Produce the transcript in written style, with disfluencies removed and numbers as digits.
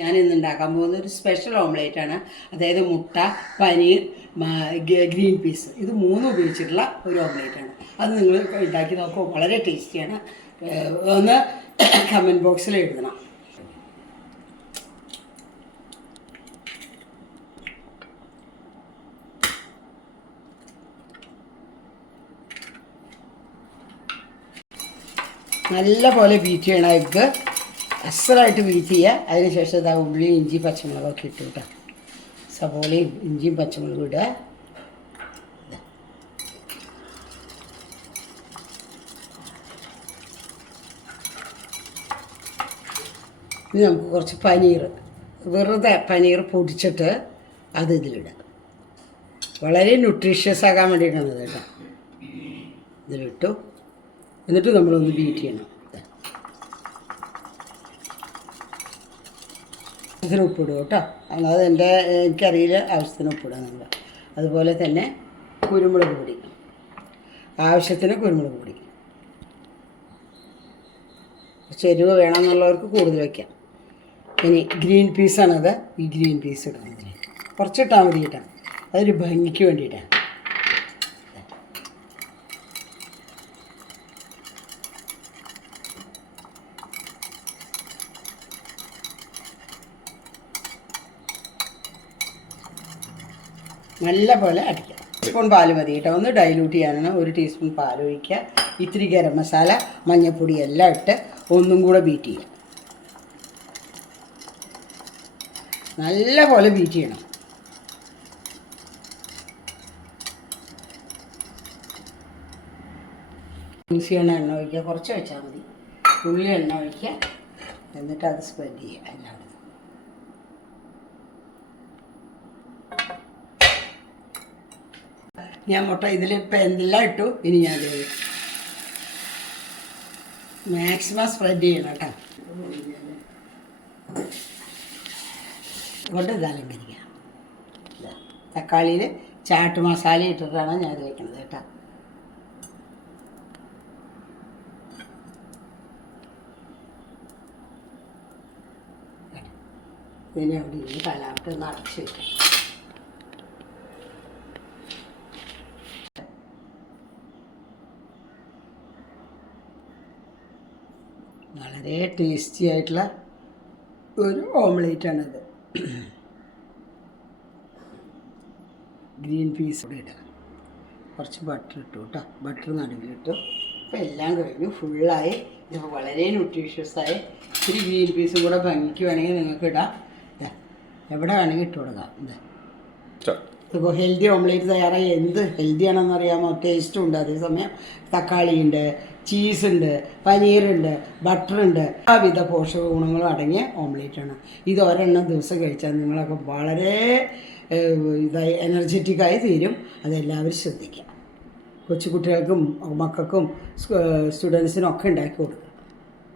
ഞാൻ ഇന്ന് ഉണ്ടാക്കാൻ പോകുന്ന ഒരു സ്പെഷ്യൽ ഓംലേറ്റ് ആണ്. അതായത് മുട്ട, പനീർ, ഗ്രീൻ പീസ്, ഇത് മൂന്നും ഉപയോഗിച്ചിട്ടുള്ള ഒരു ഓംലേറ്റ് ആണ്. അത് നിങ്ങൾ ഉണ്ടാക്കി നോക്കൂ, വളരെ ടേസ്റ്റിയാണ്. ഒന്ന് കമൻറ്റ് ബോക്സിൽ എഴുതണം. നല്ല പോലെ ബീറ്റ് ചെയ്യണം. എഗ്ഗ് അസലായിട്ട് ബീറ്റ് ചെയ്യുക. അതിനുശേഷം ഇതാ ഉള്ളി, ഇഞ്ചി, പച്ചമുളകൊക്കെ ഇട്ട് കേട്ടോ. സവോളയും ഇഞ്ചിയും പച്ചമുളകും ഇടുക. ഇനി നമുക്ക് കുറച്ച് പനീർ, വെറുതെ പനീർ പൊടിച്ചിട്ട് അത് ഇതിലിടുക. വളരെ ന്യൂട്രീഷ്യസ് ആകാൻ വേണ്ടിയിട്ടാണ് ഇത് കേട്ടോ. ഇതിലിട്ടു. എന്നിട്ട് നമ്മളൊന്ന് ബീറ്റ് ചെയ്യണം. ആവശ്യത്തിന് ഉപ്പിടും കേട്ടോ. അല്ലാതെ എനിക്കറിയില്ല, ആവശ്യത്തിന് ഉപ്പിടുക നമ്മൾ. അതുപോലെ തന്നെ കുരുമുളക് പൊടി, ആവശ്യത്തിന് കുരുമുളക് പൊടി. എരിവ് വേണമെന്നുള്ളവർക്ക് കൂടുതൽ വയ്ക്കാം. ഇനി ഗ്രീൻ പീസാണത്. ഈ ഗ്രീൻ പീസ് ഇടുന്നതിന് കുറച്ചിട്ടാൽ മതി കേട്ടോ. അതൊരു ഭംഗിക്ക് വേണ്ടിയിട്ടാണ്. നല്ല പോലെ അടിക്കുക. ടീസ്പൂൺ പാൽ മതി കേട്ടോ. ഒന്ന് ഡൈല്യൂട്ട് ചെയ്യാനാണ് 1 ടീസ്പൂൺ പാൽ ഒഴിക്കുക. ഇത്തിരി ഗരം മസാല, മഞ്ഞൾപ്പൊടി എല്ലാം ഇട്ട് ഒന്നും കൂടെ ബീറ്റ് ചെയ്യുക. നല്ല പോലെ ബീറ്റ് ചെയ്യണം. യൂസ് ചെയ്യണ എണ്ണ ഒഴിക്കുക, കുറച്ച് ഒഴിച്ചാൽ മതി. ഉള്ളി എണ്ണ ഒഴിക്കുക, എന്നിട്ട് അത് സ്പ്രെഡ് ചെയ്യുക എല്ലായിടത്തും. ഞാൻ മുട്ട ഇതിലിപ്പോൾ എന്തെല്ലാം ഇട്ടു. ഇനി ഞാൻ മാക്സിമം സ്പ്രെഡ് ചെയ്യണം കേട്ടോ. കൊണ്ട് ഇതലങ്കരിക്കുക. തക്കാളിയിൽ ചാട്ട് മസാല ഇട്ടിട്ടാണ് ഞാൻ ഇത് വയ്ക്കുന്നത് കേട്ടോ. ഇതിനെ അവിടെ ഇരുന്ന് കലാമിട്ട് നിറച്ച് വയ്ക്കാം. വളരെ ടേസ്റ്റി ആയിട്ടുള്ള ഒരു ഓംലേറ്റാണിത്. ഗ്രീൻ പീസ് കൂടെ ഇടുക. കുറച്ച് ബട്ടർ ഇട്ടു കേട്ടോ. ബട്ടർ നടുവിലിട്ടു. അപ്പോൾ എല്ലാം കഴിഞ്ഞു, ഫുള്ളായി. ഇതിപ്പോൾ വളരെ ന്യൂട്രീഷ്യസായി. ഇത്തിരി ഗ്രീൻ പീസും കൂടെ ഭംഗിക്ക് വേണമെങ്കിൽ നിങ്ങൾക്ക് ഇടാം. എവിടെ വേണമെങ്കിൽ ഇട്ട് കൊടുക്കാം. ഇപ്പോൾ ഹെൽത്തി ഓംലേറ്റ് തയ്യാറായി. എന്ത് ഹെൽത്തിയാണെന്ന് അറിയാമോ? ടേസ്റ്റും ഉണ്ട്. അതേസമയം തക്കാളിയുണ്ട്, ചീസുണ്ട്, പനീറുണ്ട്, ബട്ടറുണ്ട്. എല്ലാവിധ പോഷക ഗുണങ്ങളും അടങ്ങിയ ഓംലേറ്റാണ്. ഇത് ഒരെണ്ണം ദിവസം കഴിച്ചാൽ നിങ്ങളൊക്കെ വളരെ എനർജറ്റിക്കായി തീരും. അതെല്ലാവരും ശ്രദ്ധിക്കുക. കൊച്ചുകുട്ടികൾക്കും മക്കൾക്കും സ്റ്റുഡൻസിനും ഒക്കെ ഉണ്ടാക്കി കൊടുക്കുക.